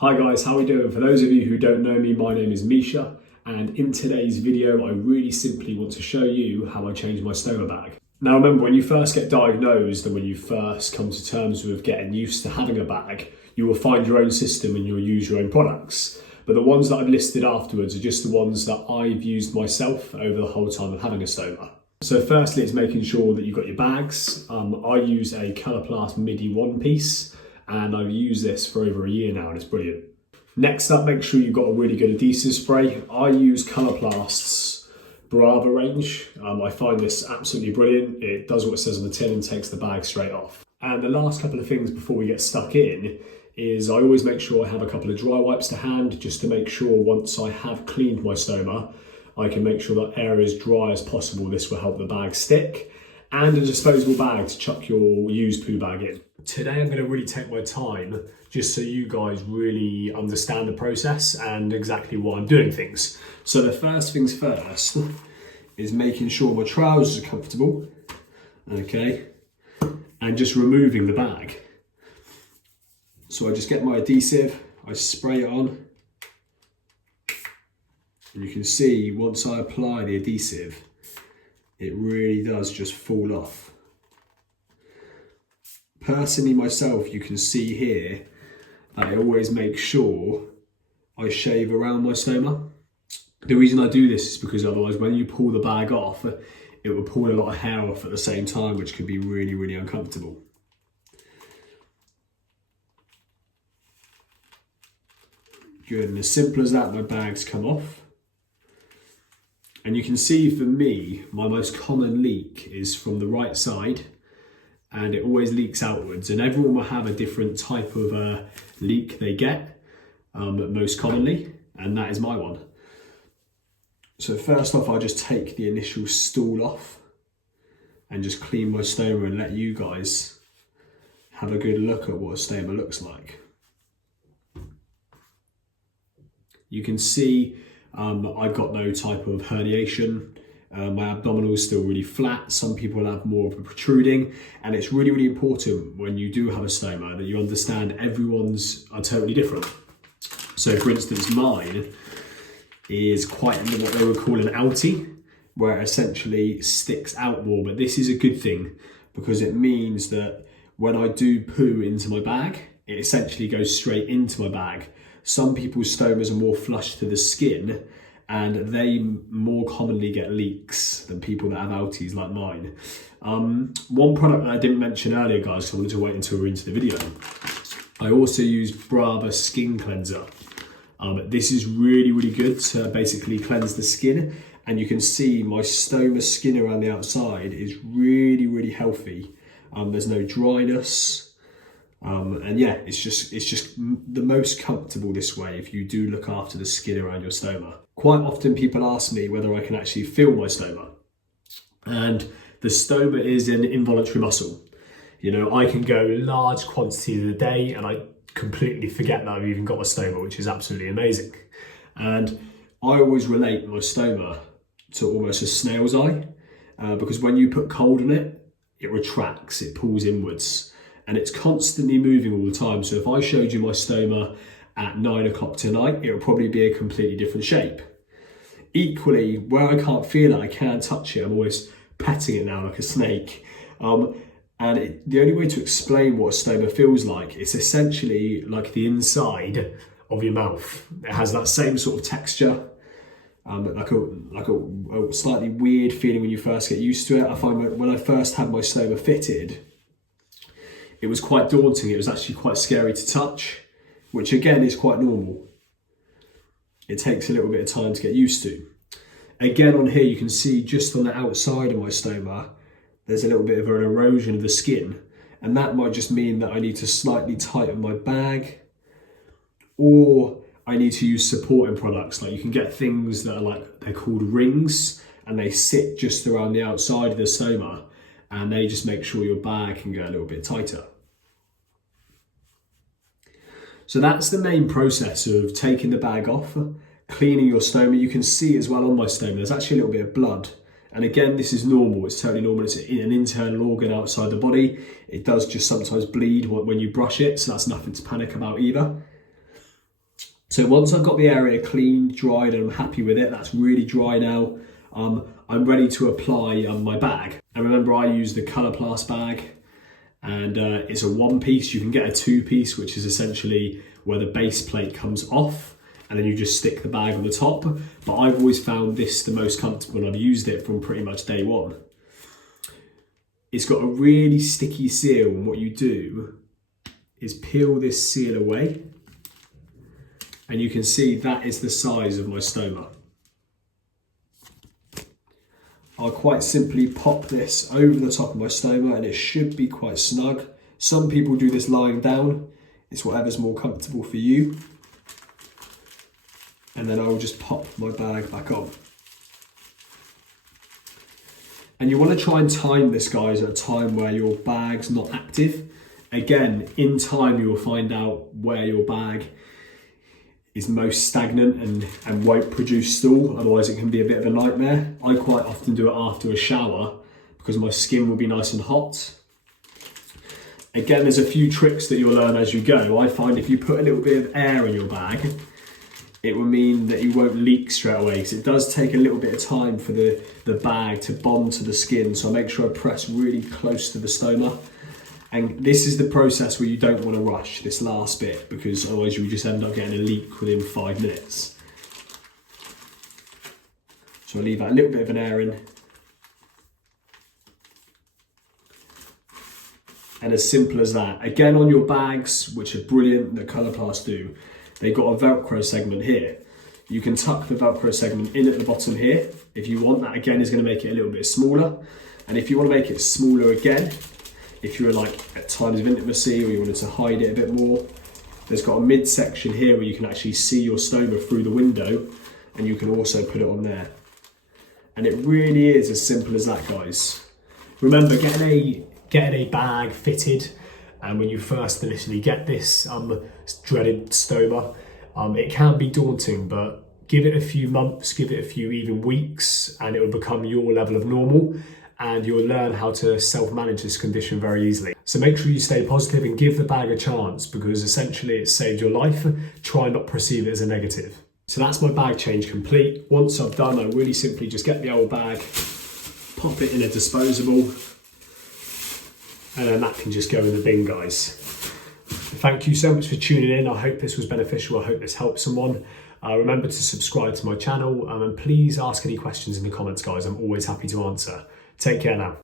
Hi guys, how are we doing? For those of you who don't know me, my name is Misha, and in today's video I really simply want to show you how I change my stoma bag. Now remember, when you first get diagnosed and when you first come to terms with getting used to having a bag, you will find your own system and you'll use your own products. But the ones that I've listed afterwards are just the ones that I've used myself over the whole time of having a stoma. So firstly, it's making sure that you've got your bags. I use a 𝙘𝙗𝙖𝙣𝙚 MIDI one piece, and I've used this for over a year now and it's brilliant. Next up, make sure you've got a really good adhesive spray. I use 𝙘𝙗𝙗𝙗's Brava range. I find this absolutely brilliant. It does what it says on the tin and takes the bag straight off. And the last couple of things before we get stuck in is I always make sure I have a couple of dry wipes to hand, just to make sure once I have cleaned my stoma, I can make sure that air is dry as possible. This will help the bag stick. And a disposable bag to chuck your used poo bag in. Today I'm going to really take my time just so you guys really understand the process and exactly why I'm doing things. So the first things first is making sure my trousers are comfortable, okay, and just removing the bag. So I just get my adhesive, I spray it on, and you can see once I apply the adhesive, it really does just fall off. Personally myself, you can see here that I always make sure I shave around my stoma. The reason I do this is because otherwise when you pull the bag off, it will pull a lot of hair off at the same time, which could be really, really uncomfortable. Good, and as simple as that, my bags come off. And you can see for me, my most common leak is from the right side, and it always leaks outwards, and everyone will have a different type of leak they get most commonly, and that is my one. So first off, I just take the initial stool off and just clean my stoma and let you guys have a good look at what a stoma looks like. You can see I've got no type of herniation. My abdominal is still really flat. Some people have more of a protruding, and it's really, really important when you do have a stoma that you understand everyone's are totally different. So for instance, mine is quite what they would call an outie, where it essentially sticks out more, but this is a good thing because it means that when I do poo into my bag, it essentially goes straight into my bag. Some people's stomas are more flush to the skin, and they more commonly get leaks than people that have outies like mine. One product that I didn't mention earlier, guys, because I wanted to wait until we're into the video. I also use Brava skin cleanser. This is really, really good to basically cleanse the skin, and you can see my stoma skin around the outside is really, really healthy. There's no dryness. And yeah, it's just the most comfortable this way if you do look after the skin around your stoma. Quite often people ask me whether I can actually feel my stoma. And the stoma is an involuntary muscle. You know, I can go large quantities of the day and I completely forget that I've even got a stoma, which is absolutely amazing. And I always relate my stoma to almost a snail's eye, because when you put cold in it, it retracts, it pulls inwards. And it's constantly moving all the time. So if I showed you my stoma at 9 o'clock tonight, it would probably be a completely different shape. Equally, where I can't feel it, I can touch it. I'm always petting it now like a snake. The only way to explain what a stoma feels like, it's essentially like the inside of your mouth. It has that same sort of texture, like a slightly weird feeling when you first get used to it. I find when I first had my stoma fitted, it was quite daunting. It was actually quite scary to touch, which again is quite normal. It takes a little bit of time to get used to. Again, on here you can see just on the outside of my stoma, there's a little bit of an erosion of the skin, and that might just mean that I need to slightly tighten my bag, or I need to use supporting products. Like you can get things that are they're called rings, and they sit just around the outside of the stoma, and they just make sure your bag can go a little bit tighter. So that's the main process of taking the bag off, cleaning your stoma. You can see as well on my stoma, there's actually a little bit of blood. And again, this is normal, it's totally normal. It's an internal organ outside the body. It does just sometimes bleed when you brush it, so that's nothing to panic about either. So once I've got the area cleaned, dried, and I'm happy with it, that's really dry now, I'm ready to apply my bag. And remember, I use the 𝙘𝙗𝙗 bag, and it's a one piece. You can get a two piece, which is essentially where the base plate comes off, and then you just stick the bag on the top. But I've always found this the most comfortable, and I've used it from pretty much day one. It's got a really sticky seal, and what you do is peel this seal away, and you can see that is the size of my stoma. I'll quite simply pop this over the top of my stoma, and it should be quite snug. Some people do this lying down. It's whatever's more comfortable for you. And then I'll just pop my bag back on. And you want to try and time this, guys, at a time where your bag's not active. Again, in time you will find out where your bag is most stagnant and won't produce stool, otherwise it can be a bit of a nightmare. I quite often do it after a shower because my skin will be nice and hot. Again, there's a few tricks that you'll learn as you go. I find if you put a little bit of air in your bag, it will mean that you won't leak straight away, because it does take a little bit of time for the bag to bond to the skin. So I make sure I press really close to the stoma. And this is the process where you don't want to rush this last bit, because otherwise you just end up getting a leak within 5 minutes. So I leave that a little bit of an air in. And as simple as that. Again, on your bags, which are brilliant, that 𝙘𝙗𝙗 do, they've got a Velcro segment here. You can tuck the Velcro segment in at the bottom here. If you want, that again is going to make it a little bit smaller. And if you want to make it smaller again, if you're like at times of intimacy or you wanted to hide it a bit more, there's got a mid section here where you can actually see your stoma through the window, and you can also put it on there. And it really is as simple as that, guys. Remember, getting a bag fitted, and when you first initially get this dreaded stoma, it can be daunting, but give it a few months, give it a few even weeks, and it will become your level of normal, and you'll learn how to self-manage this condition very easily. So make sure you stay positive and give the bag a chance, because essentially it saved your life. Try not perceive it as a negative. So that's my bag change complete. Once I've done, I really simply just get the old bag, pop it in a disposable, and then that can just go in the bin, guys. Thank you so much for tuning in. I hope this was beneficial. I hope this helped someone. Remember to subscribe to my channel, and please ask any questions in the comments, guys. I'm always happy to answer. Take care now.